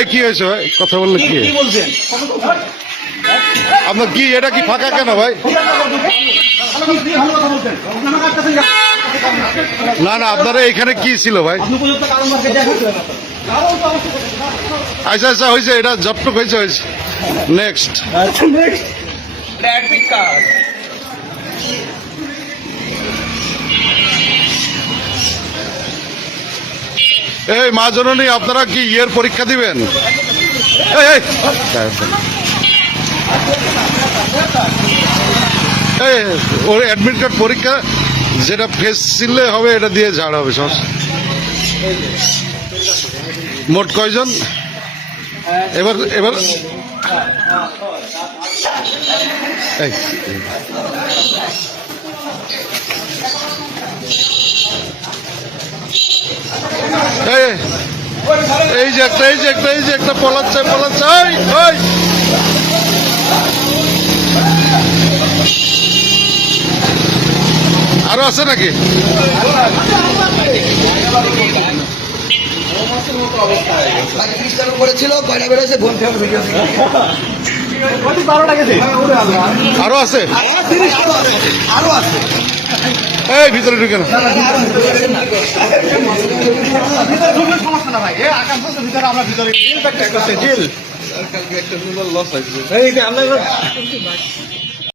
এই কি হয়েছে ভাই, কথা বললে কি বলছেন? আপনার কি, এটা কি ফাঁকা কেন ভাই? না না, আপনারা এখানে কি ছিল ভাই? আচ্ছা আচ্ছা, হয়েছে, এটা যতটুক হয়েছে হয়েছে। নেক্সট। এই মা জননী, আপনারা কি ইয়ের পরীক্ষা দিবেন? এই, এই, এই, ওর অ্যাডমিট কার্ড পরীক্ষা, যেটা ফেস সিললে হবে, এটা দিয়ে ঝাড় হবে সব। মোট কয়জন এবার এবার? এই, এই যে একটা, এই যে একটা, এই যে একটা পলাচ্ছে পলাচ্ছে। ওই আরো আছে নাকি? আরো আছে, এই ভিতরে ঢুকে না। সমস্যা না ভাই, আমরা ভিতরে